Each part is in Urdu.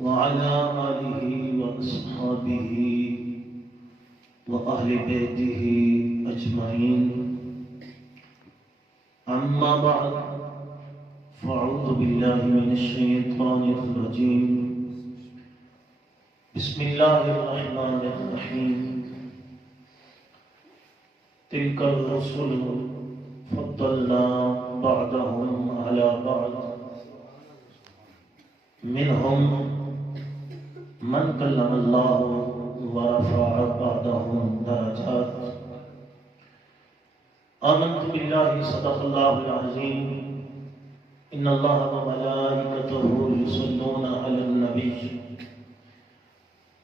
وعلى آله وأصحابه وأهل بيته أجمعين. أما بعد، فأعوذ بالله من الشيطان الرجيم. بسم الله الرحمن الرحيم. تلك الرسل فضلنا بعضهم على بعض منهم من كلم الله ورفع بعضهم درجات. آمنت بالله صدق الله العظيم. إن الله وملائكته يصلون على النبي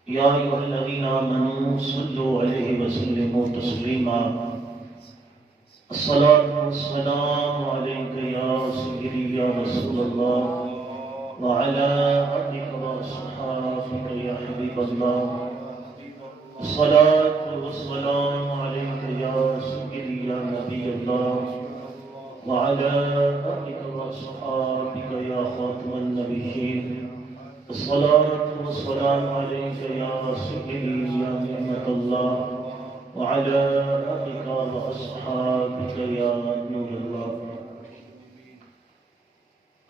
يا أيها الذين آمنوا صلوا عليه وسلموا تسليما. الصلاة والسلام عليك يا سيدي يا رسول الله وعلى آلك وأصحابك يا حبيب الله. الصلاة والسلام عليك يا سيدي يا نبي الله وعلى آلك وأصحابك يا خاتم النبيين. الصلاة والسلام عليك يا سيدي يا نعمة الله وعلى آلك وأصحابك يا نور الله.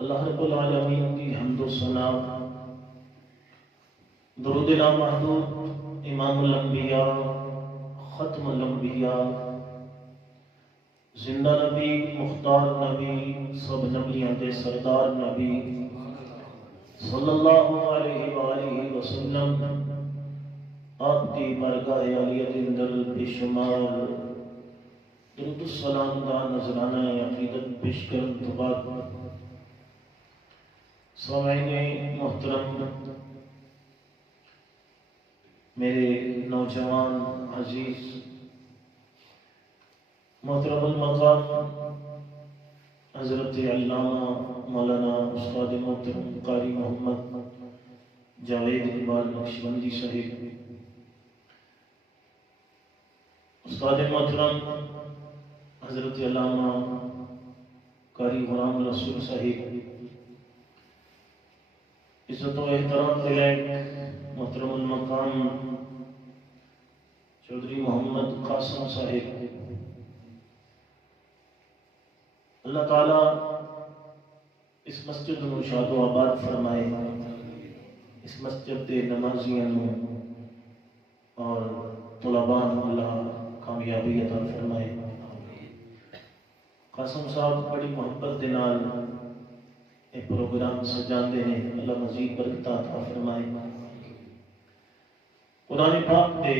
اللہ رب العالمین کی حمد و ثنا، درود لامحدود امام الانبیاء ختم الانبیاء زندہ نبی مختار نبی سب نبیوں کے سردار نبی صلی اللہ علیہ وآلہ وسلم آپ کی بارگاہ عالیہ کے اندر بے شمار درود السلام کا نذرانہ عقیدت پیش کرنے کے بعد، سامعین محترم، میرے نوجوان عزیز، محترم المقام حضرت علامہ مولانا استاد محترم قاری محمد جاوید اقبال نقشبندی صاحب، استاد محترم حضرت علامہ قاری غلام رسول صاحب، عزت و احترام کے لائق محترم المقام چودھری محمد قاسم صاحب، اللہ تعالیٰ اس مسجد کو شاد و آباد فرمائے، اس مسجد کے نمازیوں اور طلباء اللہ کامیابی عطا فرمائے. قاسم صاحب بڑی محبت دے نال ایک پروگرام سجاندے ہیں، اللہ مزید برکت عطا فرمائے. قرآن پاک کے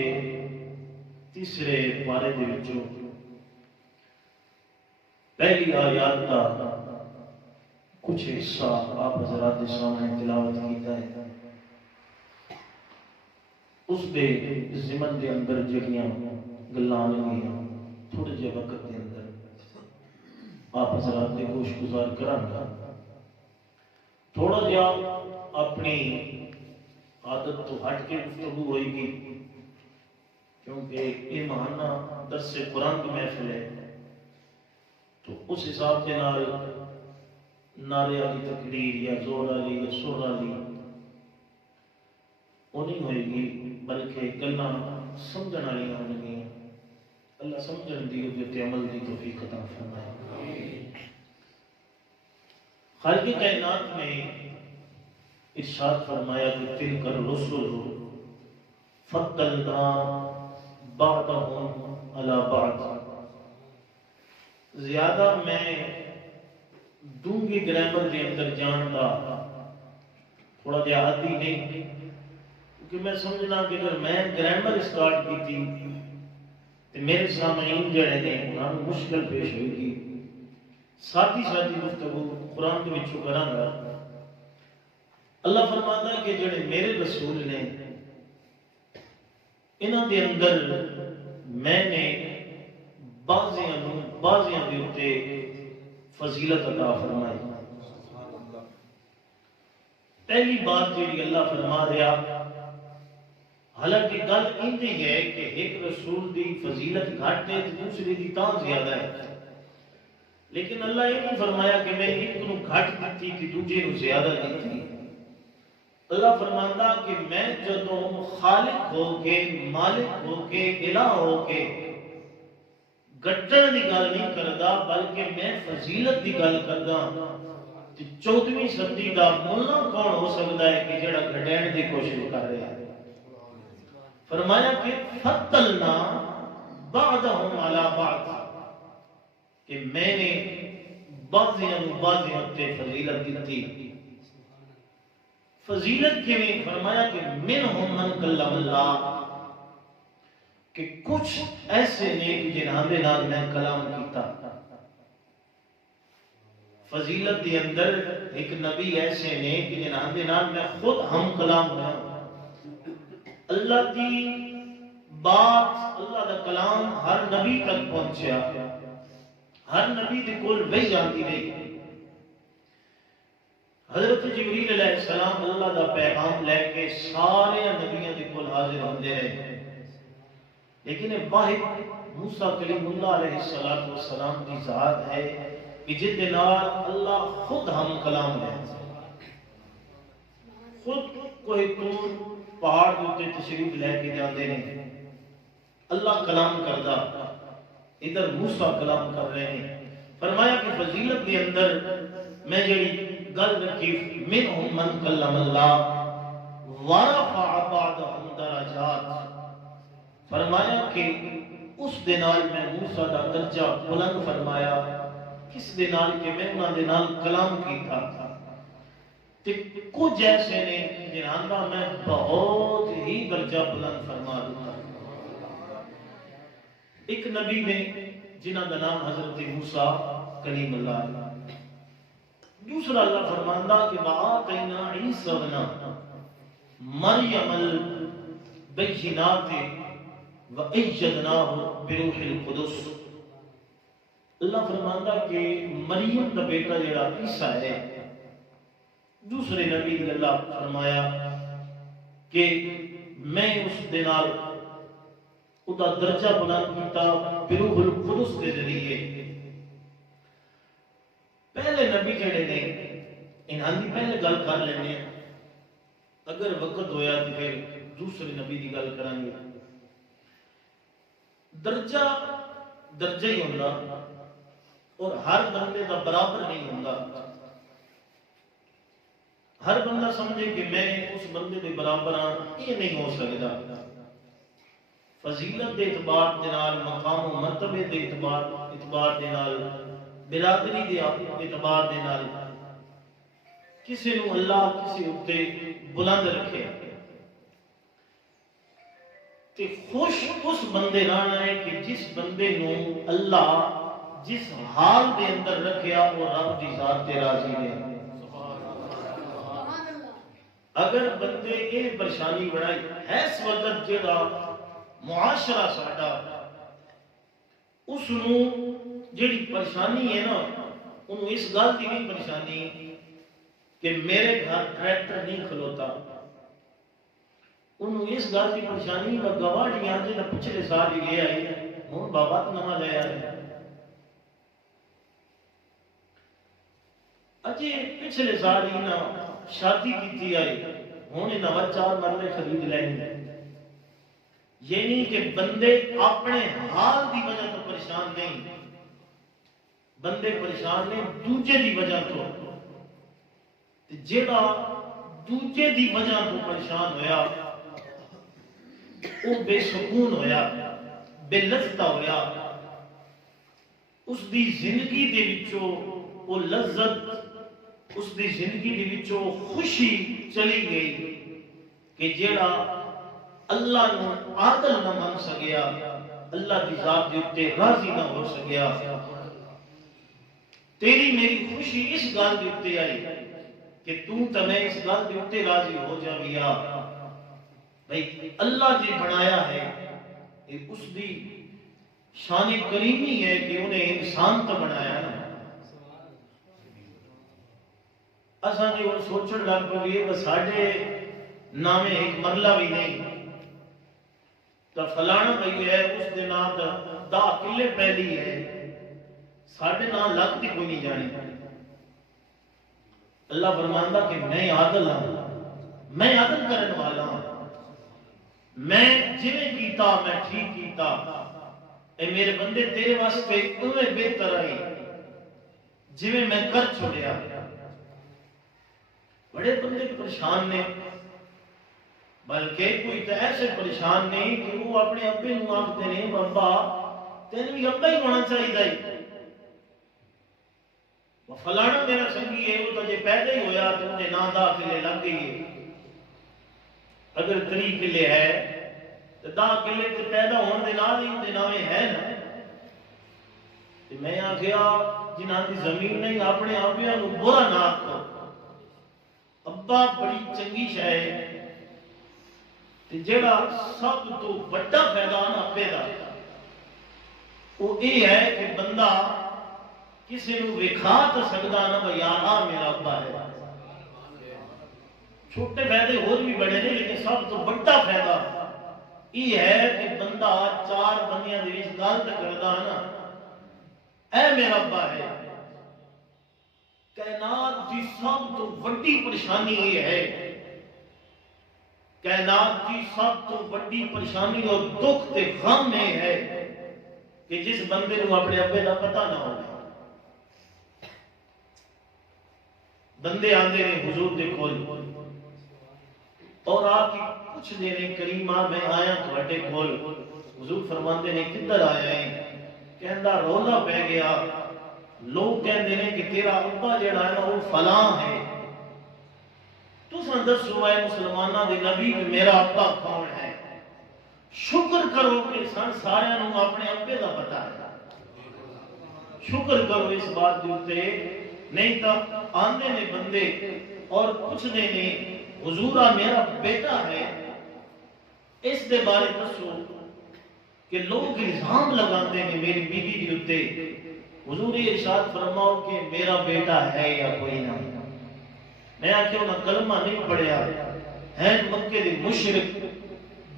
تیسرے پارے دے وچوں پہلی آیات کا کچھ حصہ آپ حضرات کے سامنے تلاوت کیتا ہے. اس دے ضمن دے اندر جڑیاں گلاں آنگیاں تھوڑے جے وقت دے اندر آپ حضرات کے گوش گزار کرانگا. تھوڑا جا اپنی عادت تو ہٹ کے گفتگو ہوئے گی، کیونکہ یہ ماہانہ درس قرآن کی محفل ہے، تو اس حساب کے نال نعرے والی تقریر یا زور والی یا سر والی وہ نہیں ہوئے گی، بلکہ گلاں سمجھن والی ہوں گی. اللہ سمجھن دی تے عمل دی توفیق عطا فرمائے. خالق کائنات میں ارشاد فرمایا کہ تلک الرسل فضلنا بعضهم علی بعض. زیادہ میں دونگی گرامر کے اندر جانتا تھوڑا دیہاتی نہیں، کیونکہ میں سمجھنا کہ اگر میں گرامر اسٹارٹ کی تھی تو میرے سامعین جڑے نے انہوں نے مشکل پیش ہوئی گی. ساتھی گفتگو قرآن کے وچوں کرانگا. اللہ فرماتا ہے کہ جڑے میرے رسول نے انہاں دے اندر میں نے بعضیاں دے اوتے فضیلت عطا فرمائی. پہلی بات جڑی اللہ فرما رہا، حالانکہ گل ایندی ہے کہ ایک رسول دی فضیلت گھٹ ہے تو دوسری دی تاں زیادہ ہے، لیکن اللہ یہ نہیں فرمایا کہ میں ایک نو گھٹ دیتی کہ دوجے نو زیادہ دیتی. اللہ فرماندا کہ میں جدوں خالق ہو کے مالک ہو کے الہ ہو کے گٹن دی گل نہیں کردا بلکہ میں فضیلت دی گل کردا 14ویں صدی دا مولا کون ہو سکتا ہے کہ جڑا گھٹین دی کوشش کر رہا ہے فرمایا کہ فتلنا بعضهم على بعض کہ میں نے بعضیاں تے فضیلت دی فضیلت کے میں فرمایا کہ منہم من کلم اللہ کہ کچھ ایسے نیک جنہاں دے نال میں کلام کیتا فضیلت دے اندر ایک نبی ایسے نیک جنہاں دے نال میں خود ہم کلام ہوا اللہ دی بات اللہ دا کلام ہر نبی تک پہنچیا ہر نبی دے کول وحی جاندی رہی حضرت جبریل علیہ السلام اللہ دا پیغام لے کے سارے نبیوں دے کول حاضر ہوندے رہے لیکن واحد موسیٰ کلیم اللہ علیہ السلام کی ذات ہے کہ جس دے نال اللہ خود ہم کلام ہے خود کوئی طور پہاڑ کے تشریف لے کے جاتے ہیں اللہ کلام کردا ادھر موسیٰ کلام کر رہے ہیں فرمایا کہ فضیلت کے اندر میں جڑی گل رکھی منہم من کلم اللہ ورفع بعضهم درجات فرمایا کہ اس دنال میں موسیٰ دا درجہ بلند فرمایا کس دنال کے میں انہاں دنال کلام کی تھا کچھ ایسے نے جنہاں دا میں بہت ہی درجہ بلند فرما دیتا ایک نبی نے جنہاں دا نام حضرت موسیٰ کلیم اللہ دوسرا اللہ فرماندہ کہ وَآتَيْنَا عِيسَى ابْنَ مَرْيَمَ الْبَيِّنَاتِ وَأَيَّدْنَاهُ بِرُوحِ الْقُدُسِ اللہ فرماندہ کہ مریم دا بیٹا جڑا عیسیٰ ہے دوسرے نبی نے اللہ فرمایا کہ میں اس دنال ادا درجہ بلند کیتا بروح القدس کے ذریعے پہلے نبی جڑے نے انہاں دی پہلے گل کر لینے اگر وقت ہویا تو پھر دوسرے نبی دی گل کریں گے درجہ ہی ہوندا اور ہر بندے دا برابر نہیں ہوندا ہر بندہ سمجھے کہ میں اس بندے دے برابر ہاں یہ نہیں ہو سکتا فضیلت دے اعتبار دے نال مقام و مرتبے دے اعتبار دے نال برادری دے اعتبار دے نال کسی نو اللہ کسی اتے بلند رکھے تے خوش اس بندے رانا ہے کہ جس بندے نو اللہ جس حال دے اندر رکھیا وہ رب دی ذات تے راضی ہے اگر بندے یہ پریشانی بڑھائی ہے اس وقت جڑا معاشرہ ساڈا اس نو جڑی پریشانی ہے نا انہوں اس گل کی نہیں پریشانی کہ میرے گھر ٹریکٹر نہیں کھلوتا انہوں اس گل کی پریشانی میں گواڑیاں جنہاں پچھلے سال ہی لے آئی ہوں بابا تو نہ لے آئے اجے پچھلے سال ہی نا شادی کی آئی ہوں نو 4 مرلے خرید لیں گے یہ نہیں کہ بندے اپنے حال دی وجہ تو پریشان نہیں بندے پریشان نے دوجے دی وجہ تو جیڑا دوجے دی وجہ تو پریشان ہویا وہ بے سکون ہویا بے لذت ہویا اس دی زندگی دے وچوں وہ لذت اس دی زندگی دے وچوں خوشی چلی گئی کہ جیڑا اللہ نو عادل نہ مان سکیا اللہ دی ذات دے اتے راضی نہ ہو سکیا تیری میری خوشی اس گل دے اتے آئی کہ تو میں اس گل دے اتے راضی ہو جاویا بھئی اللہ جی بنایا ہے اس دی شان کریمی ہے کہ انہیں انسان تو بنایا نا اساں جی وہ سوچن لگ پئے کہ ساڈے نامے ایک مرلہ بھی نہیں تو فلانا بھئی ہے اس دن آتا 10 کلے پہلی ہے ساڑھے 9 لاکھ بھی کوئی نہیں جانے اللہ فرماندہ کہ میں عادل ہوں میں عدل کرن والا میں جویں کیتا میں ٹھیک کیتا اے میرے بندے تیرے واسطے اویں بہتر آئی جویں میں کر چھوڑیا بڑے بندے پریشان نے بلکہ کوئی تو ایسے پریشان نہیں کہ وہ اپنے ابے نو آکھتے نے بابا تین بھی ابا ہی ہونا چاہیے وہ فلانا میرا سنگی ہے وہ تو جے پیدا ہی ہویا تو انہیں نام داخلے لگ گئی ہے اگر 3 کلے ہے تو 10 کلے تو پیدا ہونے دے نال ہی اندے نامے ہے نا میں آکھیا جنہاں دی زمین نہیں اپنے ابیاں نو برا نہ آکھو ابا بڑی چنگی شے ہے تے جڑا سب تو بڑا فائدہ نا ابے دا وہ یہ ہے کہ بندہ کسی نو وکھا تو سکدا نہ بھئی آ میرا ابا ہے چھوٹے فائدے اور بھی بڑے نے لیکن سب تو بڑا فائدہ یہ ہے کہ بندہ 4 بندیاں دے وچ گل تے کردا نا اے میرا ابا ہے کائنات کی سب تو بڑی پریشانی یہ ہے کائنات کی سب تو بڑی پریشانی اور دکھ تے غم یہ ہے کہ جس بندے نو اپنے ابے دا پتہ نہ ہو بندے آندے نے حضور دے کول اور آپ کی کچھ دینے کریمہ میں آیا تھوڑے کول حضور فرماندے نے کدھر آیا ہے کہندا رولا پہ گیا لوگ کہندے نے کہ تیرا ابا جڑا ہے نا وہ فلاں ہے تساں دسو اے مسلماناں دے نبی میرا ابا کون ہے شکر کرو کہ سن سارے نو اپنے ابے دا پتہ ہے شکر کرو اس بات دے اوتے نہیں تا آندے نے بندے اور پوچھ دے نے حضورا میرا بیٹا ہے اس دے بارے دسو کہ لوگ الزام لگاتے ہیں میری بیوی کے اوتے حضور ارشاد فرماؤ کہ میرا بیٹا ہے یا کوئی نہ میں آکھے انہاں کلمہ نہیں پڑھیا ہیں مکے دے مشرک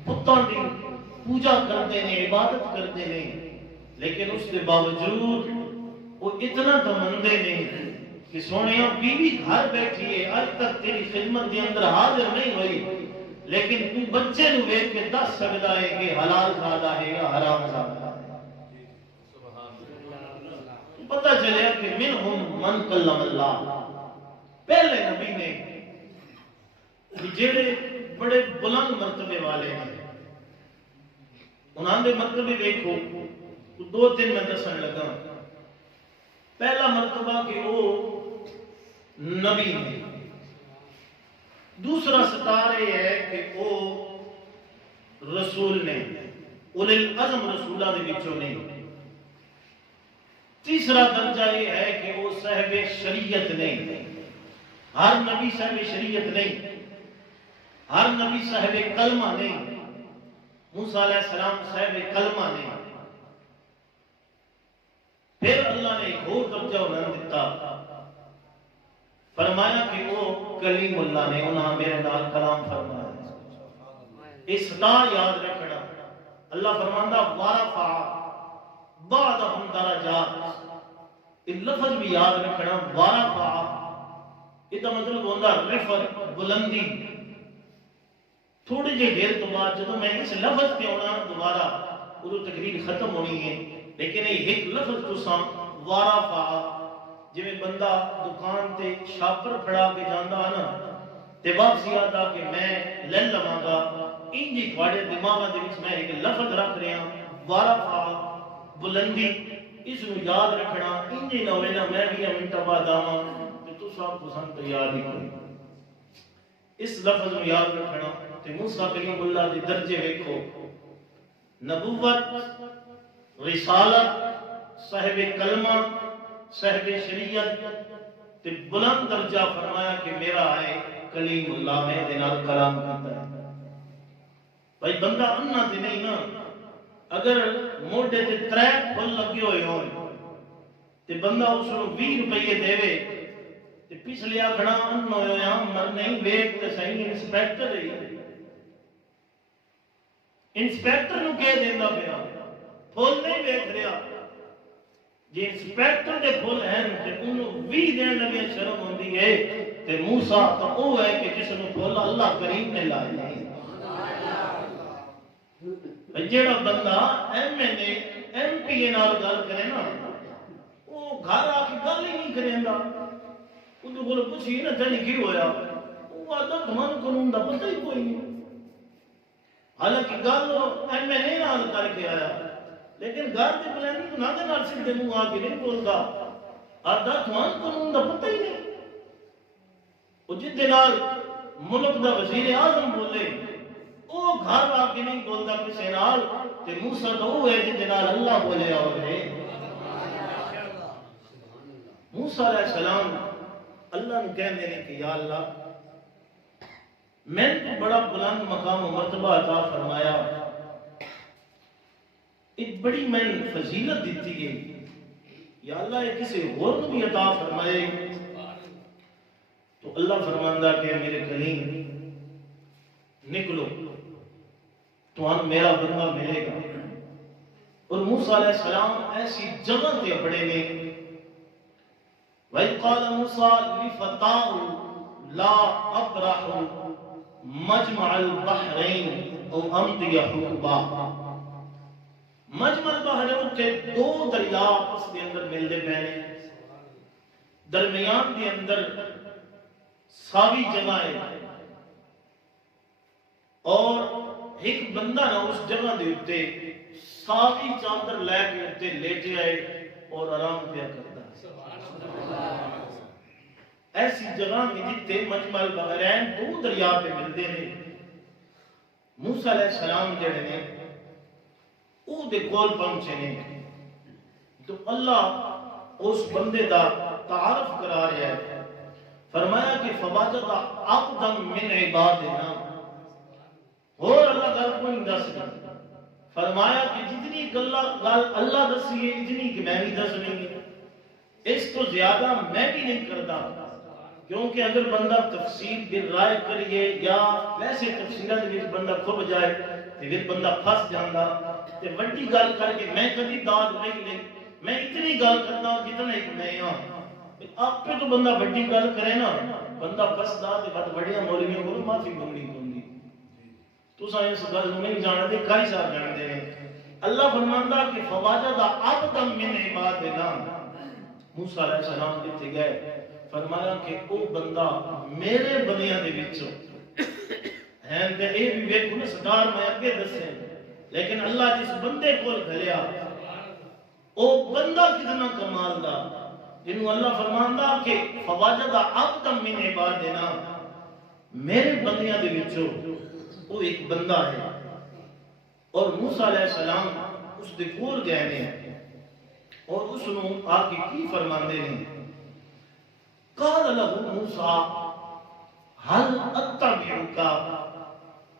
بتاں دی پوجا کرتے ہیں عبادت کرتے ہیں لیکن اس کے باوجود وہ اتنا دمندے نہیں کہ سونیا بیوی گھر بیٹھی ہے آج تک تیری خدمت کے اندر حاضر نہیں ہوئی لیکن تو بچے نو ویکھ کے دس سکدا ہے کہ حلال کھادا ہے یا حرام کھادا ہے تو پتہ چلیا کہ منہم من کلم اللہ پہلے نبی نے جڑے بڑے بلند مرتبے والے ہیں انہاں دے مرتبے دیکھو 2-3 میں دسن لگا پہلا مرتبہ کہ وہ نبی نے دوسرا ستارے ہے کہ وہ رسول نے اولی العزم رسولہ دے وچوں نے تیسرا درجہ یہ ہے کہ وہ صاحب شریعت نہیں ہر نبی صاحب شریعت نہیں ہر نبی صاحب کلمہ نہیں موسیٰ علیہ السلام صاحب کلمہ نہیں پھر اللہ نے ایک اور درجہ انہوں نے دیتا فرمایا کہ وہ کلیم اللہ نے انہاں میرے نال کلام فرمایا اس ستار یاد رکھنا اللہ فرماندہ وارفع بعدہم درجات اس لفظ بھی یاد رکھنا وارفع یہ مطلب ہوندہ رفت بلندی تھوڑی جے دیر تو بعد جدو میں اس لفظ کے ہونا دوبارہ وہ تقریر ختم ہونی ہے لیکن ایک لفظ تو سام وارفع جی میں بندہ دکان تے شاپر پھڑا کے جاندہ آنا تے واپسی آتا کہ میں لن لما گا انجی تھوڑے دماغہ دے وچ میں ایک لفظ رکھ رہے ہیں وارفع بلندی اس نو یاد رکھنا انجی نہ ہوئے نا میں بھی امنٹا بعد آما کہ تو صاحب پسند تیار ہی کریں اس لفظ نو یاد رکھنا تے موسیٰ کلیم اللہ دی درجے ویکھو نبوت رسالت صاحب کلمہ صاحب شریعت تے بلند درجہ فرمایا کہ میرا ہے کلیم اللہ میں دینار کلام کرتا ہے بھائی بندہ انہا تے نہیں نا اگر موڑے تے 3 پھل لگے ہوئے ہوں تے بندہ اس کو 20 روپئے دے وے تے پچھلے آکھنا انہا ہوئے ہم مر نہیں ویک تے صحیح انسپیکٹر ہے انسپیکٹر نو کہہ دیندہ پیا پھول نہیں ویک رہا جی انسپیکٹر کے پھول ہیں تے انہوں بھی دین لگے شرم ہوندی ہے تے موسیٰ تو وہ ہے کہ جس نے پھول اللہ کریم نے لائے ہیں۔ جیڑا بندہ M N A M P A نال گل کرے نا وہ گھر آ کے گل ہی نہیں کریں گا، انہوں کو پوچھی نہ جانی کی ہویا، وہ آدھا دھمان قانون دا پتہ ہی کوئی نہیں، حالانکہ گل ایم این اے نال کر کے آیا لیکن گھر کے پلاننگ نہ دے نال سیدھے منہ آ کے نہیں بولتا، آدھا دھمان قانون دا پتہ ہی نہیں۔ وہ جس دے نال ملک دا وزیر اعظم بولے وہ گھر آ کے نہیں بولتا کسی نال تے موسیٰ تو وہ ہے جس دے نال اللہ بولے اور ہے۔ موسیٰ علیہ السلام اللہ نے کہہ دینے کہ یا اللہ میں تو بڑا بلند مقام و مرتبہ عطا فرمایا، ایک بڑی میں فضیلت دیتی ہے، یا اللہ یہ کسی اور کو بھی عطا فرمائے۔ تو اللہ فرماندہ کہ میرے کلیم نکلو تو ہم میرا بندہ ملے گا، اور موسیٰ علیہ السلام ایسی جگہ تے بڑے نے وَإِذْ قَالَ مُوسَىٰ لِفَتَاهُ لَا أَبْرَحُ مَجْمَعَ الْبَحْرَيْنِ أَوْ أَمْضِيَ حُقُبًا۔ مجمع البحرین کے دو دریا اس کے اندر ملتے پہنے، درمیان کے اندر ساوی جگہ ہے اور ایک بندہ نہ اس جگہ دے اتے ساوی چادر لے کے اتے لیٹے آئے اور آرام پیا کرتا ہے۔ ایسی جگہ میں جتے مجمع البحرین دو دریا پہ ملتے ہیں، موسیٰ علیہ السلام جڑے نے او دے کول پہنچے نے تو اللہ اس بندے دا تعارف کرا رہا ہے، فرمایا کہ فواجد عبدا من عبادنا، اور اللہ گل کوئی دس گا، فرمایا کہ جتنی گل اللہ دسی ہے اتنی کہ میں بھی دس نہیں ہے، اس تو زیادہ میں بھی نہیں کرتا، کیونکہ اگر بندہ تفسیر بر رائے کریے یا ویسے تفسیرات میں بندہ کھب جائے تو پھر بندہ پھنس جاندہ تے وڈی گل کر کے میں کبھی داد نہیں میں اتنی گل کرتا ہوں جتنا ایک میں ہاں، آپ پہ تو بندہ وڈی گل کرے نا بندہ پھنسدا تے بعد وڈیاں مولویوں کو معافی منگنی ہوندی۔ تو سا اس گل نہیں جانتے کئی صاحب جانتے ہیں۔ اللہ فرماندا کہ فواجد عبدا من عبادنا، موسیٰ علیہ السلام جتے گئے فرمایا کہ او بندہ میرے بندیاں دے وچوں ہیں تے اے بھی ویکھو نا سرکار میں اگے دسے لیکن اللہ جس بندے کو گھلیا او بندہ کتنا کمال دا جنہوں اللہ فرماندا کہ فواجد عبدا من عبادنا، میرے بندیاں دے وچوں وہ ایک بندہ ہے، اور موسیٰ علیہ السلام اس دے کول گئے نے اور اس نو آ کے کی فرماندے نے، قال له موسیٰ هل اتبعك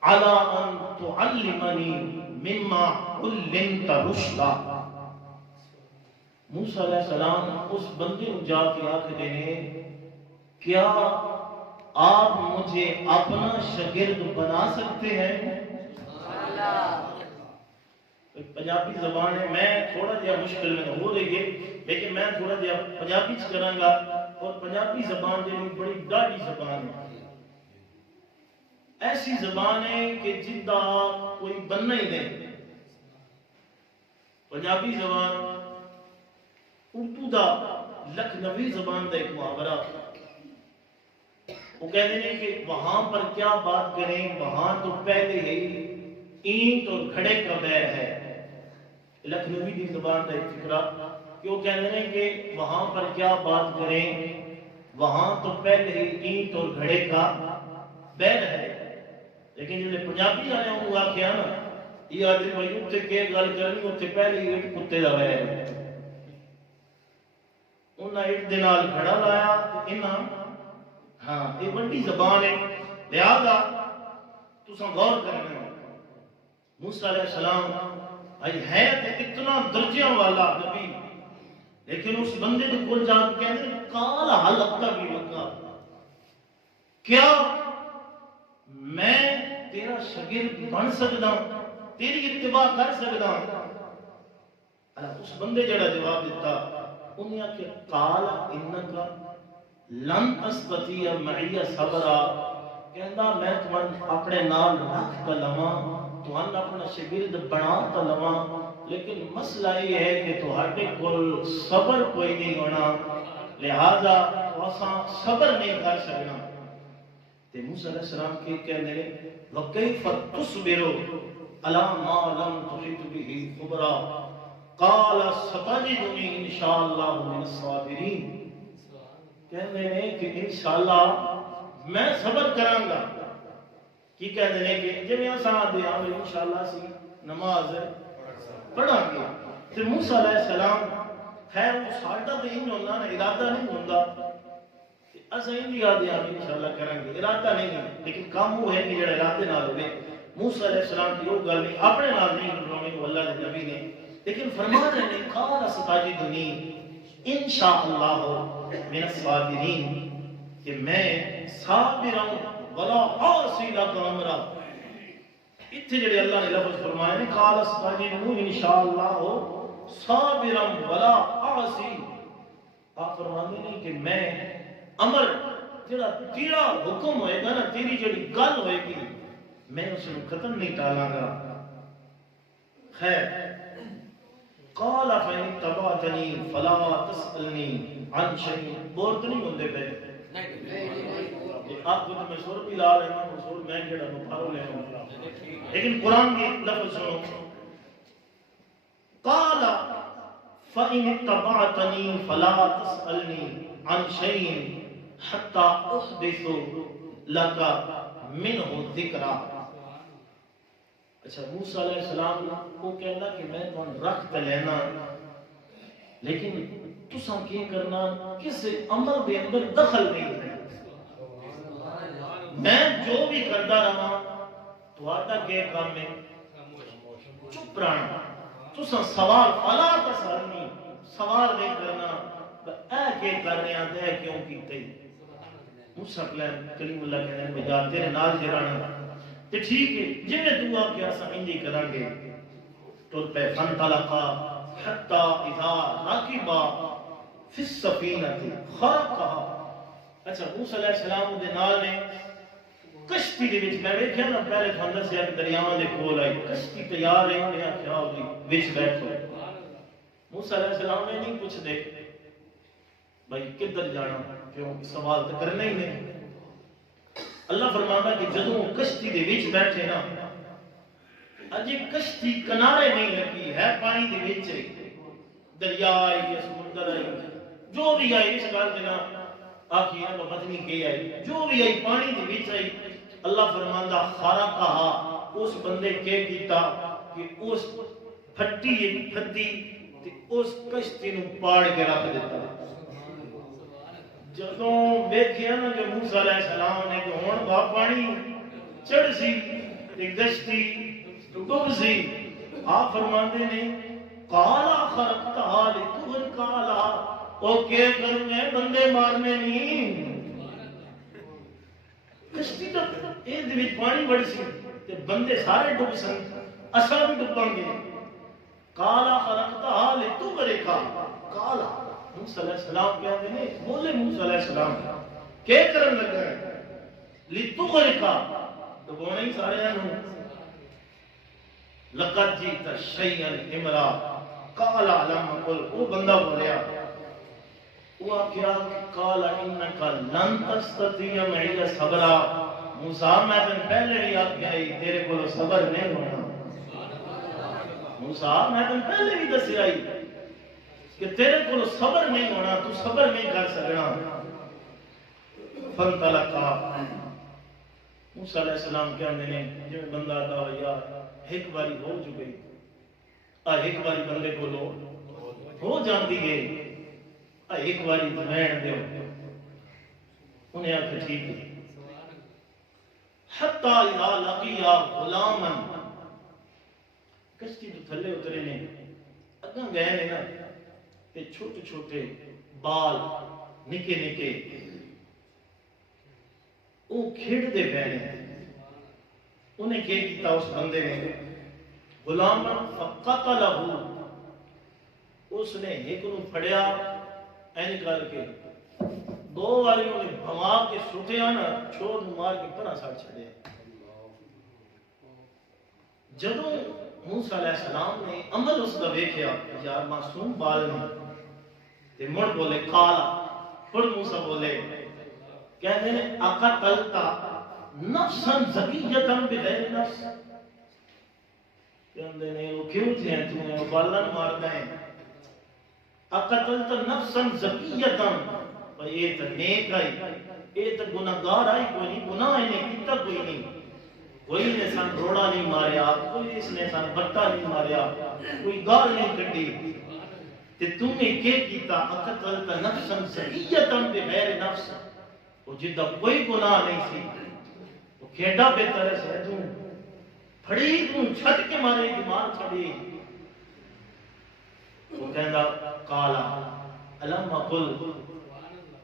على ان تعلمني مما علمت رشدا۔ موسیٰ علیہ السلام اس بندے کو جا کے آکھتے ہیں کیا آپ مجھے اپنا شاگرد بنا سکتے ہیں؟ پنجابی زبان ہے، میں تھوڑا جہا مشکل میں ہو رہی ہے لیکن میں تھوڑا جہا پنجابی چ کراں گا، اور پنجابی زبان جو بڑی ڈاڈی زبان ہے، ایسی زبان ہے کہ جدہ کوئی بننا ہی نہیں۔ پنجابی زبان اردو دا لکھنوی زبان دا ایک محاورہ، وہ کہتے ہیں کہ وہاں پر کیا بات کریں، وہاں تو پہلے ہی اینٹ اور گھڑے کا بیر ہے۔ لکھنوی دی زبان دا ایک فکرہ کہ وہ کہتے ہیں کہ وہاں پر کیا بات کریں، وہاں تو پہلے ہی اینٹ اور گھڑے کا بیر ہے۔ لیکن جو پنجابی والے وہ آخیا نا یہ آدمی بھائی اتنے کے گل کرنی اتنے پہلے ہی اینٹ کتے دا بیر ہے، انہاں اینٹ دے نال گھڑا لایا انہاں ہاں یہ بڑی زبان ہے، لہذا تساں غور کرنا۔ موسیٰ علیہ السلام ہے تو اتنا درجیاں والا نبی لیکن اس بندے کو کل جا کے کہتے ہیں قال هل اتبعک، کیا میں تیرا شاگرد بن سکتا تیری اتباع کر سکتا؟ اس بندے جڑا جواب دیتا انہیں کہ قال انکا لن تستطیع معی صبرا، کہندا میں تمہیں اپنے نال رکھ تا لواں، تمہیں اپنا شگرد بنا تا لواں، لیکن مسئلہ یہ ہے کہ تہاڈے کول صبر کوئی نہیں ہونا، لہذا اساں صبر نہیں کر سکنا۔ تے موسیٰ علیہ السلام کے کہنے لے وَكَيْفَ تُصْبِرُ عَلَى مَا لَمْ تُحِطْ بِهِ خُبْرًا قَالَ سَتَجِدُنِي إِنْ شَاءَ اللَّهُ مِنَ الصَّابِرِينَ، کہنے لے کہ انشاءاللہ میں صبر کروں گا۔ کی کہنے لے کہ جب یہاں ساتھ دیا میں انشاءاللہ سی نماز پڑھا گیا۔ تے موسیٰ علیہ السلام خیر وہ ساڑھا تے ہی ہونا نا، ارادہ نہیں ہوندہ، اسا ہی بھی آدھے ہم انشاءاللہ کریں گے، ارادہ نہیں ہے، لیکن کام وہ ہے کہ جڑے ارادے نال ہوئے۔ موسیٰ علیہ السلام کی وہ گل نہیں، اپنے نال نہیں رونی کو اللہ کے نبی نے، لیکن فرما رہے ہیں قال ستجدنی انشاءاللہ من الصابرین، کہ میں صابرا ولا عاصی لک امرا۔ اتھے جڑے اللہ نے لفظ فرمائے نے قال ستجدنی انشاءاللہ صابرا ولا عاصی، آپ فرماتے ہیں کہ میں امر جڑا تیرا حکم ہوئے گا نا، تیری جڑی گل ہوئے گی میں اس کو ختم نہیں ٹالاں گا۔ خیر قال فإن اتبعتنی فلا تسألنی عن شيء، بور تو نہیں ہوندے پہ آپ کو تو میں سور بھی لا رہا ہوں، سور میں جڑا مفارو لے رہا ہوں، لیکن قرآن کی لفظ سنو قال فإن اتبعتنی فلا تسألنی عن شيء حتی احدث لک منہ ذکرہ۔ اچھا موسیٰ علیہ السلام کو کہنا کہ میں تمہیں رکھ تے لینا، لیکن تساں کیا کرنا کس عمل دے اندر دخل نہیں ہے، میں جو بھی کرتا رہا تو آتا کہ کام میں چپ رہنا، تساں سوال فلا تسألنی سوال نہیں کرنا، اے کہ کر رہے ہیں اے کیوں کیتے۔ موسیٰ کلیم اللہ کہنے میں جا تیرے نال جرانا تے ٹھیک ہے جی میں دعا کیا سا انجی کریں گے۔ تو پہ فانطلقا حتی اذا راکبا فی السفینۃ خرقها۔ اچھا موسیٰ علیہ السلام دے نال نے کشتی دے وچ میں ویکھیا نا، پہلے تھانوں دسیا کہ دریاواں دے کول آئی کشتی تیار ہے، انہیں آکھیا ہوئی وچ بیٹھو۔ موسیٰ علیہ السلام نے نہیں پوچھ دے بھائی کدھر جانا، کیوں سوال تو کرنا ہی نہیں۔ اللہ فرماتا کہ جدوں کشتی دے وچ بیٹھے نا، اجے کشتی کنارے نہیں لگی ہے، پانی دے وچ دریا آئی یا سمندر آئی جو بھی آئی، اس گل دے نا آکھی نا پتہ نہیں کی آئی، جو بھی آئی پانی دے وچ آئی۔ اللہ فرماندا خرقها، اس بندے کے کیتا کہ اس پھٹی پھٹی تے اس کشتی نو پاڑ کے رکھ دیتا۔ جدوں ویکھیا نا کہ موسیٰ علیہ السلام نے کہ ہن با پانی چڑھ سی تے کشتی ڈوب سی، آپ فرماندے نے قال خرقتها لتغرق، او کہ کرنے بندے مارنے نہیں، کشتی تو اے دے وچ پانی بڑھ سی تے بندے سارے ڈوب سن، اساں بھی ڈوباں گے۔ قال خرقتها لتغرق، قال موسیٰ علیہ السلام کہتے ہیں بولے موسیٰ علیہ السلام کیا کرن لگا ہے لتغرق، ڈبونا ہی سارے ہیں۔ لقد جئت شیئا امرا قال علم قل، وہ بندہ بولیا وہ کیا قال انک لن تستطیع معی صبرا، موسیٰ میں تن پہلے بھی آگیا تیرے کو صبر نہیں ہونا، موسیٰ میں تن پہلے بھی دسی آئی کہ تیرے کو صبر نہیں ہونا، تو صبر نہیں کر سکنا۔ فانطلقا، موسیٰ علیہ السلام کہنے لیں جو بندہ آتا ہو یار ایک باری ہو چکے، ایک باری بندے کو لو ہو جاندی ہے، ایک باری دمین دے انہیں آکھا ٹھیک ہے۔ حتی اذا لقیا غلاما، کشتی تو تھلے اترے نے اگاں گئے نے نا تے چھوٹے چھوٹے بال نکے نکے وہ کھیڑ دے پہنے، انہیں کیا کیتا اس بندے نے غلام فقتلہ، اس نے ایک نو پھڑیا اینج کر کے دو والی انہیں بھما کے سٹیا نا چھوڑ مار کے پرا ساڑ چھڑے. جدوں موسیٰ علیہ السلام نے عمل اس کا دیکھیا یار معصوم بال نے تے مڑ بولے کالا. پھر موسیٰ بولے کہتے ہیں اقتلتا نفسا زکیتا بغیر نفس. کہتے ہیں وہ کیوں تھے تمہیں وہ بالن مار دیں. اقتلتا نفسا زکیتا یہ تو نیک آئی یہ تو گناہگار آئی کوئی نہیں گناہ انہیں کیتا کوئی نہیں. کوئی نے سن روڑا نہیں ماریا کوئی اس نے سن بٹا نہیں ماریا کوئی گال نہیں کٹی تے تم نے کیا کیتا. اقتلتا نفسا زکیتا بغیر نفس وہ جدہ کوئی گناہ نہیں سی وہ کھیڑا بہتر ہے سے تم پھڑی تم چھٹ کے مارے کی مار چھڑی. وہ کہندا قالا الم اقل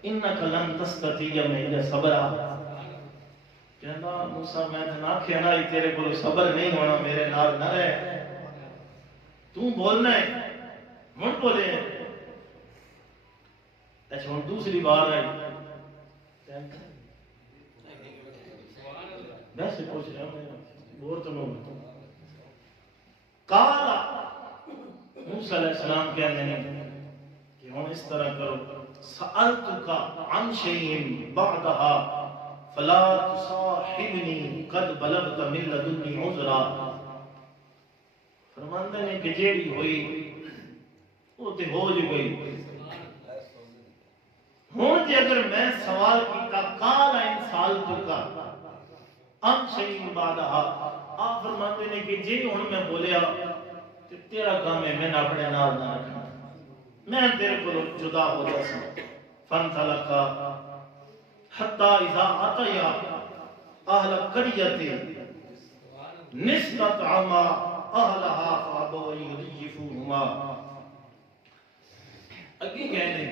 انک لن تستطیع معی صبرا. کہندا موسیٰ میں تو نہ کہنا ہی تیرے کو صبر نہیں ہونا میرے نال نہ رہے تو بولنا ہے مڑ بولے. اچھا ہوں دوسری بار ہے ویسے پوچھ رہا ہوں بور تو نہیں. قال موسیٰ علیہ السلام کہنے ہیں کہ ہم اس طرح کرو سألتک عن شیء بعدها فلا تصاحبنی قد بلغت من لدنی عذرا. فرماندے نے کہ جیڑی ہوئی وہ تے ہو جو گئی. ہوں جی اگر میں سوال کیتا قال ان سالتک عن شیء بعدها آپ فرماتے ہیں کہ جی ہوں میں بولیا کہ تیرا کام ہے میں اپنے نال نہ رکھنا میں تیرے کو جدا ہو جاسا. فانطلقا حتی اذا اتیا اہل قریۃ نستطعما اہلها فابوا ان یضیفوہما. اگے کہنے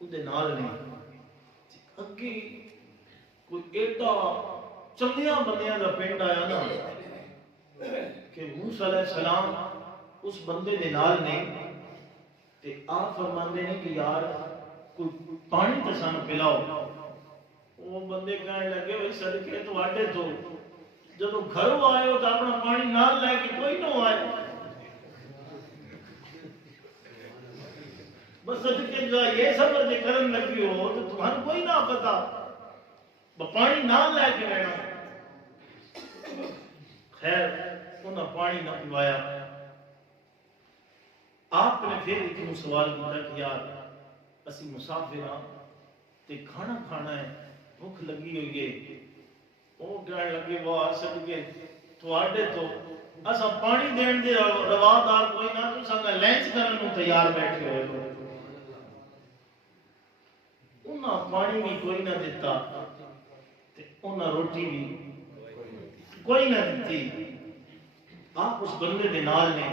اودے نال نہیں اگے کوئی ایڈا چندیاں بندیاں دا پنڈ آیا نا کہ موسیٰ علیہ السلام اس بندے دے نال نہیں تے آپ فرماندے نے کہ یار کوئی پانی تے سانو پلاؤ. وہ بندے کہنے لگے بھائی صدقے تو آٹے تو جب گھروں آئے ہو تو اپنا پانی نال لے کے کوئی نہ آئے بس صدقے جو یہ سفر دے کرن لگی ہو تو تمہیں کوئی نہ پتا پانی نال لے کے رہنا. خیر انہاں پانی نہ پوایا. آپ نے پھر ایک سوال کیا کہ یار اسی مسافر ہاں تے کھانا کھانا ہے بھوک لگی ہوئی ہے. وہ کہنے لگے وہ آسد کے تواڈے تو اسا پانی دین دے روادار کوئی نہ تو سنگا لینچ کرن نوں تیار بیٹھے ہوئے ہو. انہاں پانی بھی کوئی نہ دیتا تے انہاں روٹی بھی کوئی نہ دیتی. آپ اس بندے دے نال نے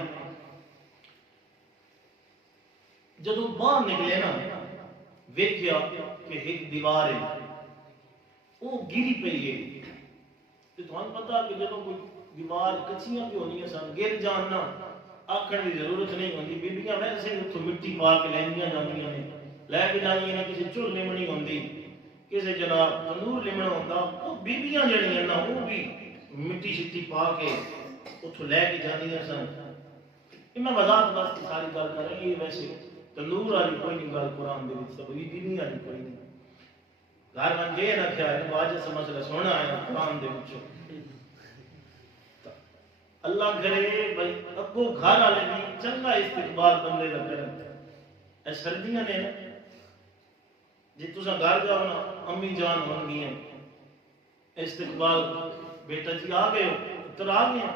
جدوں باہر نکلے نا ویکھیا کہ ایک دیوار ہے وہ گری پئی ہے. تے تھانوں پتہ کہ جدوں کوئی دیوار کچیاں بھی ہونی سن گر جان نہ آکھن دی ضرورت نہیں ہوندی. بیبیاں ویسے اتوں مٹی پا کے لیندیاں جاندیاں نے لے کے جانیاں نے کسی چول لمنی ہوندی کسی جناب تندور لمنا ہوندا وہ بیبیاں جڑیاں نا وہ بھی مٹی شٹی پا کے اتوں لے کے جاندیاں سن. میں وضاحت واسطے ساری گل کر رہا یہ ویسے تندور والی کوئی نہیں گل قرآن دے وچ سب بیبی والی کوئی نہیں. گھر من یہ رکھا ہے آج سمجھ لے سونا ہے قرآن دے وچ اللہ کرے بھائی اگو گھر والے بھی چنگا استقبال بندے دا کرن. اے سردیاں نے جی تساں گھر جاؤ نا امی جان ہون گی استقبال بیٹا جی آ گئے پتر آ گیا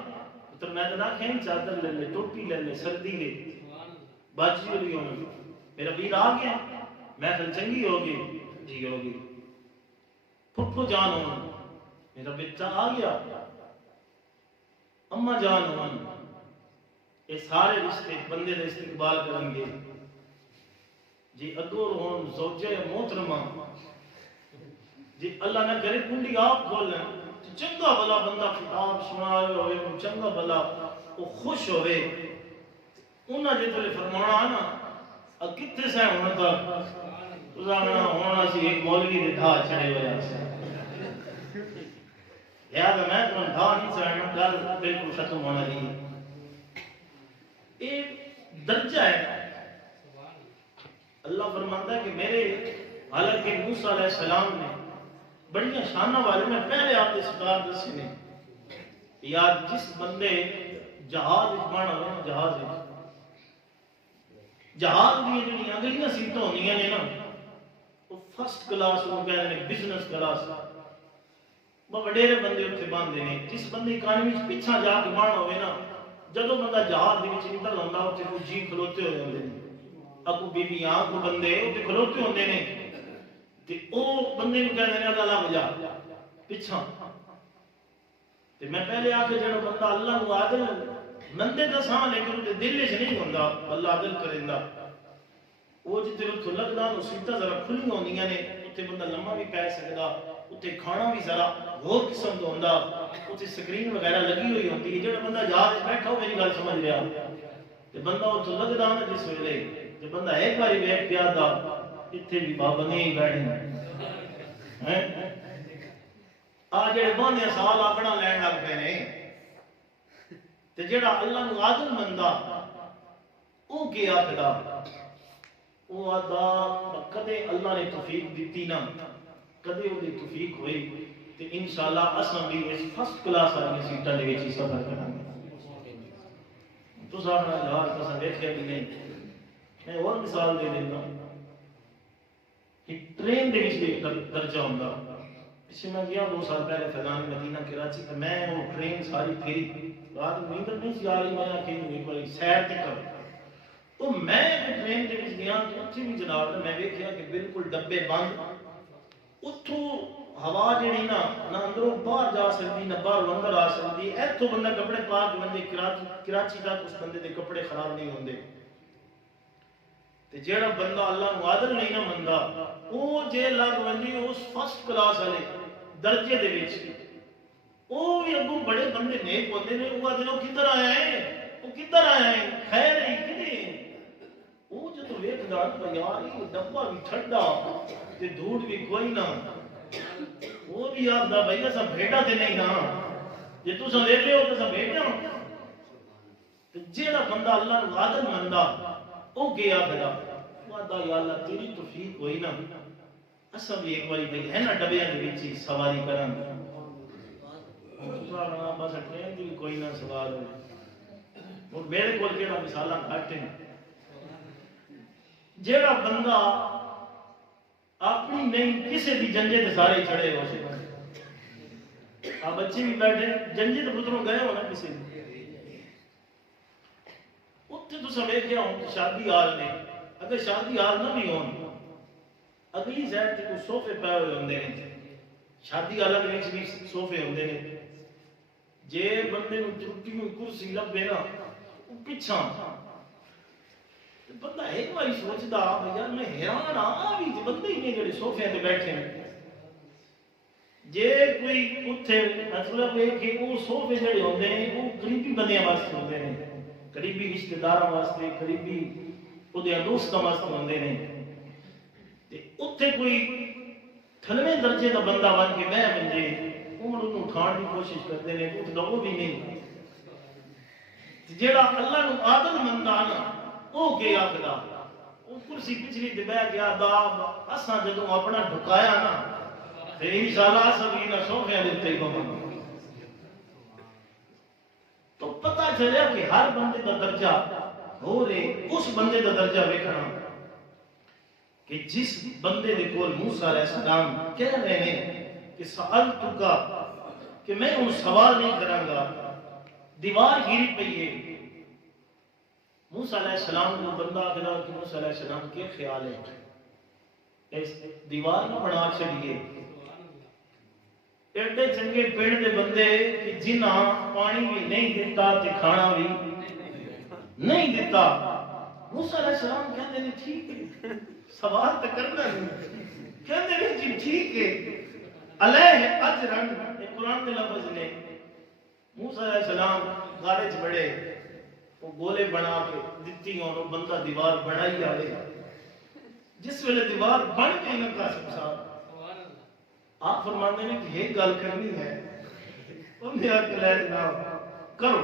پتر میں تو نہ کہیں چادر لے لے ٹوپی لے لے سردی ہے باجی ہوگی ہونا میرا ویر آ گیا میں پھر چنگی ہوگی جی ہوگی پھپھو جان ہونا میرا بچہ آ گیا اما جان ہونا. یہ سارے رشتے بندے کا استقبال کریں گے جی اگور ہون زوجہ محترمہ جی اللہ نہ کرے کنڈی آپ کھولیں چنگا بلا بندہ خطاب سنا ہوئے چنگا بلا وہ خوش ہوئے انہاں جے تلے فرمانا نا اب کتنے سے ہونا تھا ہونا سی ایک مولوی دے دھا چھڑے ہوئے سے یاد ہے میں تمہیں دھا نہیں چڑھنا گل بالکل ختم ہونا نہیں. ایک درجہ ہے. اللہ فرماتا ہے کہ میرے حالانکہ موسیٰ علیہ السلام نے بڑی شانہ والے میں پہلے آپ نے سکار دسی نے یاد جس بندے جہاز اجمانا ہوئے جہاز بھی جنہی اگلیاں سیٹوں ہونیاں نے نا وہ فرسٹ کلاس وہ کہہ رہے ہیں بزنس کلاس وہ وڈیرے بندے اتنے باندھے نے. جس بندے اکانومی پیچھا جا کے بانا ہوئے نا جدو بندہ جہاز بھی نکل ہوتا اتنے کوئی جی کھلوتے ہوئے ہوتے ہیں اکو بی بی آن کو بندے اتنے کھلوتے ہوتے ہیں تے او بندے کو کہہ دینے اللہ بجا پیچھا. تے میں پہلے آ کے جڑا بندہ اللہ کو عادل مندے دا ساں لیکن وہ دل سے نہیں ہوندا اللہ عادل کریندا وہ جتے اتھوں لگدا نو سیٹاں ذرا کھلی ہوندیاں نے اتنے بندہ لمبا بھی پے سکدا اتنے کھانا بھی ذرا ہور قسم دا ہوندا اتنے سکرین وغیرہ لگی ہوئی ہوندی ہے. جڑا بندہ جہاز بیٹھا ہو میری گل سمجھ لیا تے بندہ اتھوں لگدا نا جس ویلے تے بندہ ایک باری ویکھ پیا دا اتنے بھی بابا نہیں بیٹھے ہیں آ جڑے بہنے سال اپنا لین لگ پے نے تے جڑا اللہ نو عادل مندا او کی آکھدا او آدا کدے اللہ نے توفیق دیتی نا کدے وہ توفیق ہوئی تے انشاءاللہ اساں بھی اس فرسٹ کلاس والی سیٹاں دے وچ سفر کراਂਗੇ. تو سامنے یار تساں دیکھیا بھی نہیں. میں اور مثال دے دینا کہ ٹرین دے وچ درجہ ہوندا پیچھے میں گیا 2 سال پہلے فیضان مدینہ کراچی تے میں وہ ٹرین ساری پھری رات نیند نہیں سی آ رہی میں کہ ایک بار سیر تے کر تو میں ٹرین دے وچ گیا تو اتھے بھی جناب نے میں دیکھیا کہ بالکل ڈبے بند اتھوں ہوا جڑی نا نہ اندروں باہر جا سکتی نہ باہر اندر آ سکتی ایتھوں بندہ کپڑے پا کے بندے کراچی تک اس بندے دے کپڑے خراب نہیں ہوندے. تے جیڑا بندہ اللہ نو عادل نہیں نہ مندا او جے لگ ونجی اس فرسٹ کلاس والے درجے دے وچ او بھی اگوں بڑے بندے نیک ہوندے نے او آدھے کدھر آیا ہے او کدھر آیا ہے خیر ہے کدے او جدوں ویکھدا تے یار یہ ڈبا بھی ٹھنڈا تے دھوڑ بھی کوئی نہ وہ بھی آخدا بھائی اساں بھیڑا تے نہیں نا جے تساں لے لے ہو تے اساں بھیڑا تے جیڑا بندہ اللہ نو عادل مندا او گیا پھر وعدہ یا اللہ تیری توفیق ہوئی نا اساں بھی ایک باری بھائی ہے نا ڈبیاں دے وچ سواری کراں بس ٹرین دی کوئی نہ سوال ہو میرے کول کیڑا مثالاں گھٹ ہیں. جیڑا بندہ اپنی نہیں کسی بھی جنجے تے سارے چڑھے ہو سے آپ بچے بھی بیٹھے جنجے تے پتروں گئے ہو نا کسی اتنے تو سب ایک کیا ہوں شادی حال نے اگر شادی حال نہ بھی ہوں اگلی سائڈ تے کوئی صوفے پائے ہوئے ہوندے نے شادی حالت وچ بھی صوفے ہوندے نے جے بندے نوں ٹوٹی ہوئی کرسی لبے نا پیچھا بندہ ایک باری سوچدا یار میں حیران آ بھی بندے ہی نے جڑے صوفے تے بیٹھے ہیں جے کوئی اوتھے مطلب ہے کہ وہ صوفے جڑے ہوندے ہیں وہ قریبی بندیاں واسطے ہوندے نے قریبی رشتہ داراں واسطے قریبی اودے دوستاں واسطے ہوندے نے تے اوتھے کوئی تھلویں درجے دا بندہ بن کے میں بندے انہوں اٹھان کی کوشش کرتے ہیں کچھ لوگوں بھی نہیں جیڑا اللہ نو عادل مندا نا او کے آخدا او کرسی پچھلی تے بیٹھ گیا دا اساں جدوں اپنا ڈھکایا نا تے انشاءاللہ سبھی نہ صوفے دے تے کو تو پتہ چلیا کہ ہر بندے دا درجہ ہو رے اس بندے دا درجہ ویکھنا کہ جس بندے دے کول موسیٰ علیہ السلام کہہ رہے ہیں کہ سألتکا کہ میں ان سوال نہیں کراں گا دیوار گری پئی ہے موسیٰ علیہ السلام کو بندہ آخدا کہ موسیٰ علیہ السلام کے خیال ہے اس دیوار نہ بنا چھڑیے ایڈے چنگے پیڑ دے بندے کہ جنہاں پانی بھی نہیں دیتا تے کھانا بھی نہیں دیتا موسیٰ علیہ السلام کہتے ہیں ٹھیک ہے سوال تو کرنا نہیں کہتے ہیں جی ٹھیک ہے علیہ اجرن یہ قرآن کے لفظ نے موسیٰ علیہ السلام غارج بڑے وہ گولے بنا کے دتی اور وہ بندہ دیوار بڑھائی آئے جس ویلے دیوار بن گئی نا قاسم صاحب آپ فرماتے ہیں کہ ایک گل کرنی ہے انہیں آکے لے جناب کرو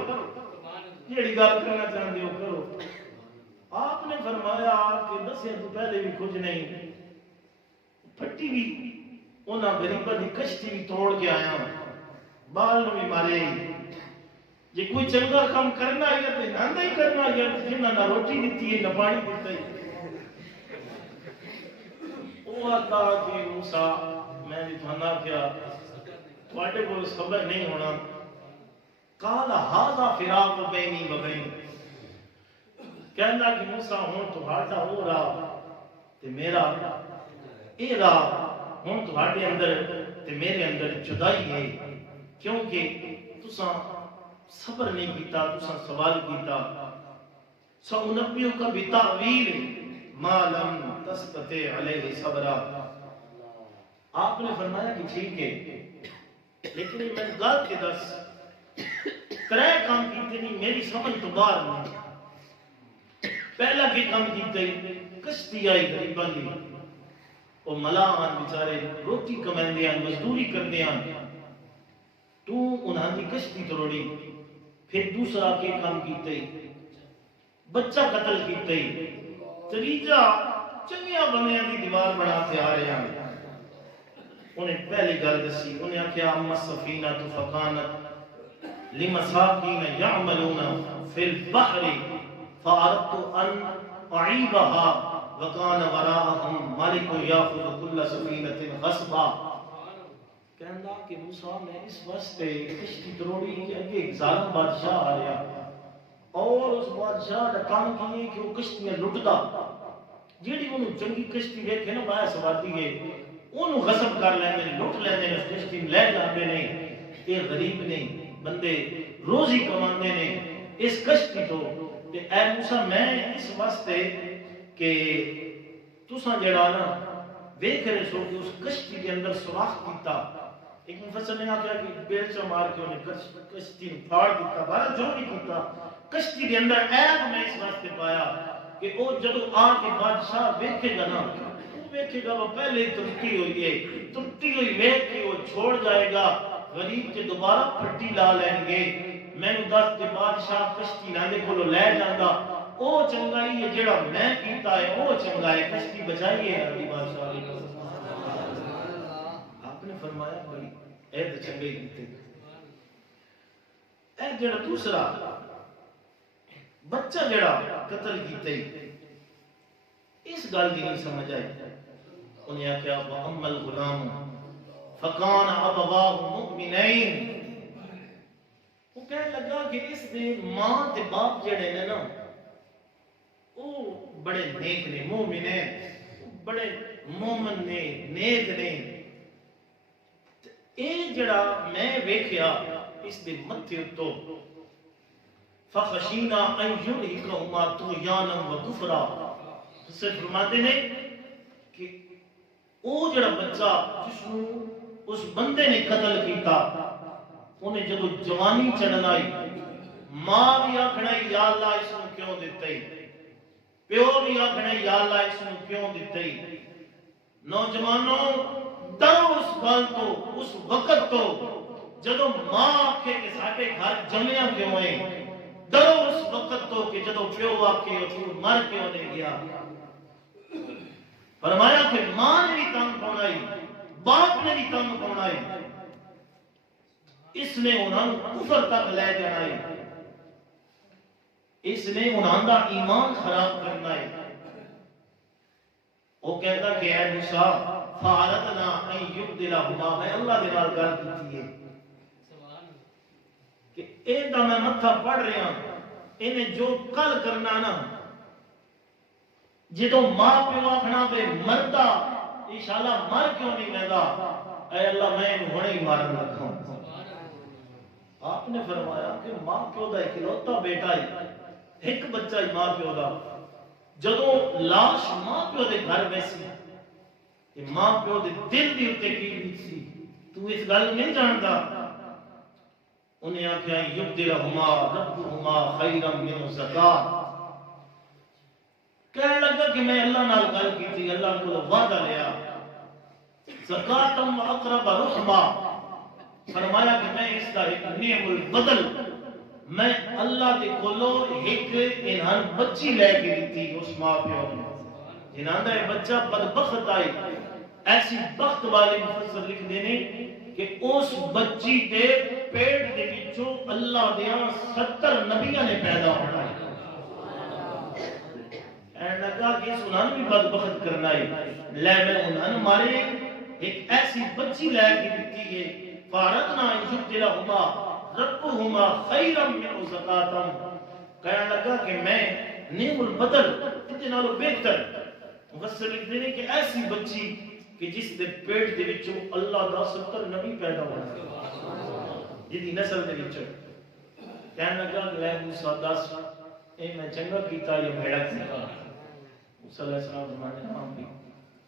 جیڑی گل کرنا چاہتے ہو کرو. آپ نے فرمایا کہ دسے تو پہلے بھی کچھ نہیں پھٹی بھی انہاں غریبہ دی کشتی بھی توڑ کے آیا بال بھی مارے جی کوئی چنگا کام کرنا ہے تو نہ ہی کرنا ہے جنہاں نہ روٹی دیتی ہے نہ پانی دیتا ہے. وہ آتا کہ موسیٰ میں نے تھانا کیا تھوڑے کو صبر نہیں ہونا قال هذا فراق بینی و بین کہنا کہ موسیٰ ہوں تمہارا ہو رہا تے میرا اے رہا ہوں تمہارے اندر تے میرے اندر جدائی ہے کیونکہ تساں صبر نہیں کیتا تساں سوال کیتا سأنبیو کا بتعویل ما لم تستطع علیہ صبرا. آپ نے فرمایا کہ ٹھیک ہے لیکن میں گل کے دس ترے کام کیتے نہیں میری سمجھ تو باہر نہیں. پہلا کی کام کیتے کشتی آئی غریباں دی وہ ملاحان بیچارے روٹی کمائندے ہیں مزدوری کردے ہیں تو انہاں دی کشتی توڑی. پھر دوسرا کے کام کیتے بچہ قتل کیتے تریجا چنگیاں بنیاں دی دیوار بنا کے آ رہے ہیں. انہیں پہلی گل دسی انہیں آکھیا اما السفینہ فکانت لمساکین یعملون فی البحر فاردت ان اعیبها وکان وراءہم ملک یاخذ کل سفینۃ غصبا. کہندا کہ موسیٰ میں اس واسطے کشتی تروڑی کہ اگے ایک ظالم بادشاہ آ رہا اور اس بادشاہ کا کام کیے کہ وہ کشتیاں لٹدا جیڑی انہوں چنگی کشتی دیکھے نا بایا سوادی ہے انہوں غصب کر لیندے لٹ لیندے اس کشتی لے جاندے نہیں. یہ غریب نہیں بندے روزی کماندے نے اس کشتی تو اے موسیٰ میں اس واسطے کہ تساں جڑا نا دیکھ رہے سو کہ اس کشتی کے اندر سوراخ کیتا. ایک مفسر نے آخیا کہ بیلچہ مار کے انہیں کشتی پھاڑ دیتا بارہ جو نہیں کیتا کشتی کے اندر عیب میں اس واسطے پایا کہ وہ جدو آ کے بادشاہ دیکھے گا نا وہ دیکھے گا وہ پہلے ترٹی ہوئی ہے ترٹی ہوئی دیکھ کے وہ چھوڑ جائے گا غریب کے دوبارہ پھٹی لا لیں گے. میں نے دس کے بادشاہ کشتی نہ دیکھو لو لے جاندہ او چنگائی ہے جڑا میں کیتا ہے او چنگائی کشتی بچائیے علی بادشاہ. آپ نے فرمایا بھائی اے تو چنگے کیتے اے جڑا دوسرا بچہ جڑا قتل کیتے اس گل کی نہیں سمجھ آئی. انہیں کیا وَأَمَّ الْغُلَامُ فَقَانَ أَبَوَاهُ مُؤْمِنَيْنِ. وہ کہنے لگا کہ اس دے ماں تے باپ جڑے نے نا وہ بڑے نیک نے مومن ہیں بڑے مومن نے نیک نے. اے جڑا میں ویکھیا اس دے متھے تو فخشینا ان یرہقہما طغیانا و کفرا. سے فرماتے ہیں کہ وہ جڑا بچہ جس کو اس بندے نے قتل کیتا انہیں جب جوانی چڑھن آئی ماں بھی آکھنا یا اللہ اس کو کیوں دیتے پیو بھی آکھنا یا اللہ اس کو کیوں دیتے. نوجوانوں ڈرو اس گل تو اس وقت تو جدو ماں آکھے کہ ساڈے گھر جمعیاں کیوں ہیں ڈرو اس وقت تو کہ جدو پیو آکھے تو مر کیوں نہیں گیا. فرمایا کہ ماں نے بھی تنگ پائی باپ نے بھی تنگ پائی اس نے انہوں کفر تک لے جانا ہے اس نے انہوں دا ایمان خراب کرنا ہے. وہ کہتا کہ اے موسیٰ فَعَلَتْنَا أَن يُبْدِلَهُمَا میں اللہ دے نال گل کیتی ہے کہ اے دا میں متھا پڑھ رہا ہوں انہیں جو کل کرنا نا جدو ماں پیو آکھنا بے مردہ انشاءاللہ مر کیوں نہیں لینا اے اللہ میں انہوں ہونے ہی مارن لگا ہوں. آپ نے فرمایا کہ ماں پیو دا اکلوتا بیٹا ہی ایک بچہ ہی ماں پیو دا جدو لاش ماں پیو دے گھر ویسی کہ ماں پیو دے دل دی اتے کی سی تو اس گل نہیں جانتا. انہیں آکھیا یبدلہما ربہما خیرا من زکاة کہنے لگا کہ میں اللہ نال گل کی تھی، اللہ کو وعدہ لیا زکاتم اقرب رحمہ، فرمایا کہ میں اس کا ایک نعم البدل میں اللہ دے کولو ایک انہان بچی لے کے دیتی اس ماں پیو نے، جنہاں دا بچہ بدبخت آئی، ایسی بخت والی مفسر لکھ دینے کہ اس بچی دے پیٹ دے وچوں اللہ دیاں 70 نبیاں نے پیدا ہونا ہے۔ اینڈ لگا کہ سنان بھی بدبخت کرنا ہے، لے میں انہاں مارے ایک ایسی بچی لے کے دیتی ہے، فارتنا یبدلہما ربہما خیرا من زکاتم، کہنے لگا کہ میں نعم البدل اتنا لو بہتر مفسر لکھ دینے کہ ایسی بچی کہ جس دے پیٹ دے وچوں اللہ دا 70 نبی پیدا ہوئے جدی نسل دے وچوں، کہنے لگا کہ لے موسیٰ دس اے میں چنگا کیتا یا میڑا کیتا، موسیٰ علیہ السلام فرمانے ہاں بھی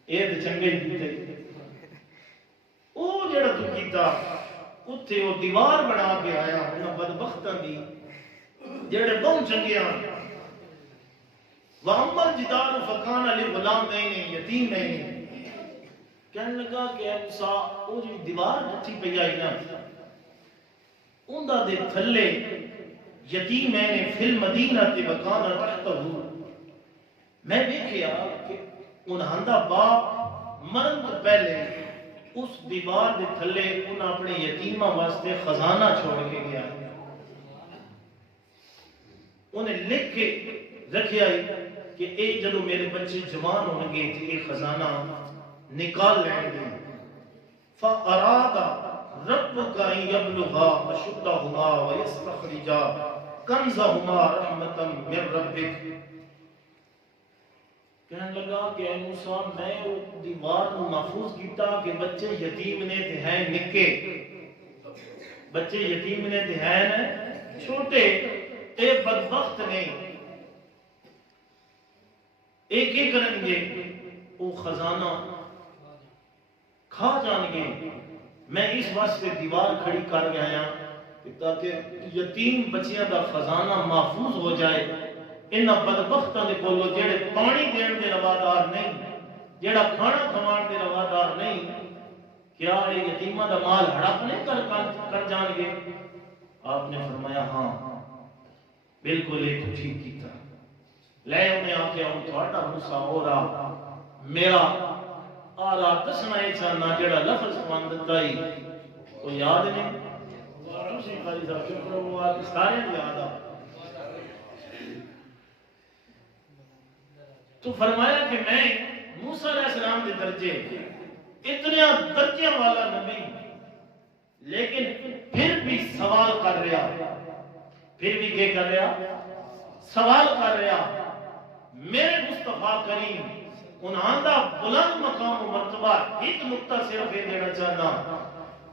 اے تے چنگے کیتے، او جڑا تو کیتا اتھے وہ دیوار بنا کے آیا انہاں بدبختاں دی جڑے بہت چنگے آن، وَأَمَّا الْجِدَارُ فَكَانَ لِغُلَامَيْنِ يَتِيمَيْنِ، کہنے لگا کہ اے موسیٰ وہ جو دیوار جتھی پہ آئی نا اندہ دے تھلے یتیمین فی المدینہ تے وکانہ تحتہو، میں دیکھیا کہ انہاں دا باپ مرن تو پہلے اس دیوار دے تھلے انہاں اپنے یتیمہ واسطے خزانہ چھوڑ کے گیا، انہیں لکھ کے رکھیا کہ اے جدو میرے بچے جوان ہوں گے تو یہ خزانہ نکال لیں گے، فَأَرَادَ رَبُّكَ أَن يَبْلُغَا أَشُدَّهُمَا وَيَسْتَخْرِجَا كَنْزَهُمَا رَحْمَةً مِّن رَبِّكَ، کہنے لگا کہ اے موسیٰ میں دیوار کو محفوظ کیتا کہ بچے یتیم نے تے ہیں نکے، بچے یتیم نے تے ہیں چھوٹے، اے بدبخت نے ایک ایک کریں گے وہ خزانہ کھا جان گے، میں اس واسطے دیوار کھڑی کر گیا تاکہ یتیم بچیاں دا خزانہ محفوظ ہو جائے، انہاں بدبختاں دے کولوں جڑے پانی دین دے روادار نہیں، جڑا کھانا کھوان دے روادار نہیں، کیا یہ یتیماں دا مال ہڑپ نہیں کر جان گے؟ آپ نے فرمایا ہاں بالکل ایک ٹھیک کیتا، لے انہیں آکے ہوں تھوڑا موسیٰ ہو رہا میرا آرہ دسنا ہے چاہنا جڑا لفظ خواندتا ہی وہ یاد نہیں، اسی خالی صاحب شکر وہ آتی سارے یاد آ، تو فرمایا کہ میں موسیٰ علیہ السلام کے درجے اتنے درجے والا نبی لیکن پھر بھی سوال کر رہا، پھر بھی کیا کر رہا؟ سوال کر رہا، میرے مصطفیٰ کریم انہاں دا بلند مقام و مرتبہ ایک نقطہ صرف یہ دینا چاہنا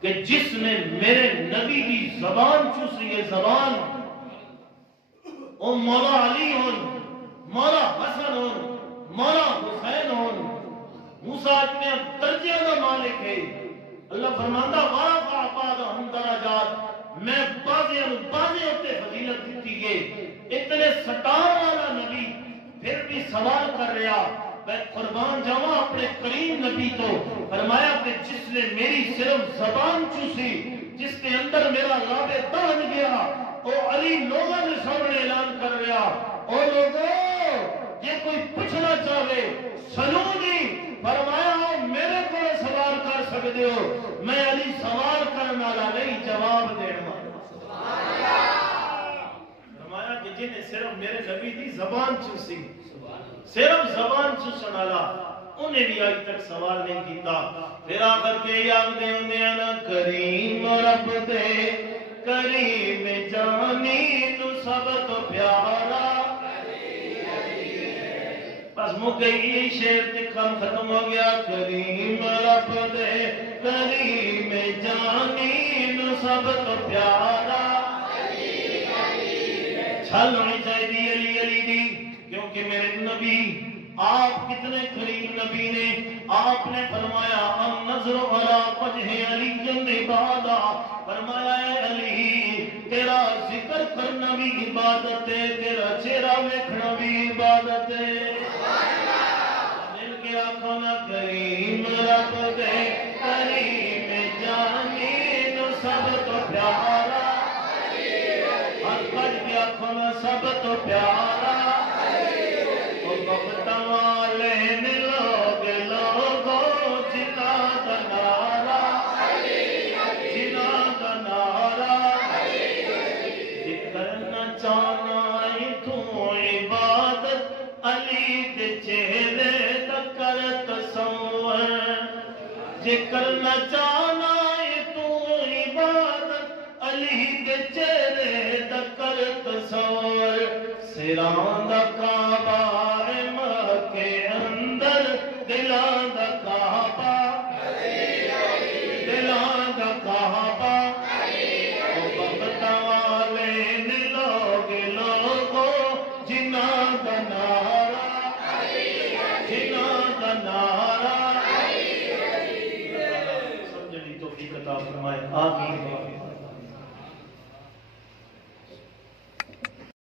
کہ جس نے میرے نبی کی زبان چوسی ہے، زبان او مولا علی ہون، مولا حسن ہون، مولا حسین ہون، موسیٰ اتنے درجے کا مالک ہے، اللہ فرماندہ وَرَفَعَ بَعْضَهُمْ دَرَجَاتٍ، میں بازے ہوتے فضیلت دیتی ہے، اتنے سٹار والا نبی پھر بھی سوال کر رہا، میں قربان جاواں اپنے کریم نبی تو، فرمایا کہ جس نے میری صرف زبان چوسی، جس کے اندر میرا لاب دہن گیا، وہ علی لوگوں نے سامنے اعلان کر رہا، او لوگوں یہ کوئی پوچھنا چاہے سنونی، فرمایا میرے کو سوال کر سکتے ہو، میں علی سوال کرنے والا نہیں جواب دینے والا، فرمایا کہ جنہیں صرف میرے نبی دی زبان چوسی، صرف زبان چوسن والا انہیں بھی آج تک سوال نہیں کیتا، پھر آخر کے یاد دے انہیں نا کریم رب دے کریم جانی تو سب تو پیارا، بس مکئی یہ شعر تکھم ختم ہو گیا، کریم رب دے کریم جانی تو سب تو پیارا، چھل ہونی چاہیے علی علی دی، کیونکہ میرے نبی آپ کتنے کریم نبی نے، آپ نے فرمایا النظر علی وجہ علی عبادہ، فرمایا اے علی تیرا ذکر کرنا بھی عبادت ہے، تیرا چہرہ دیکھنا بھی عبادت ہے، آخو نا کریم رب دے کریم جانی نو سب تو پیارا ہر کٹ کے آخو نا سب تو پیارا او وقت والے لوگ لوگو جنا دا نارا جنا دا نارا کرنا چاہنا تو عبادت علی دے چہرے دا کر تصور جے کرنا چاہنا تو عبادت علی دے چہرے دا کر تصور سران دا کعبہ مکے اندر دلان دا کعبہ دلان دا کعبہ وقت والے لوگ لوگو جنا دا نارا جنا دا نارا سمجھنی توفیق عطا فرمائے آمین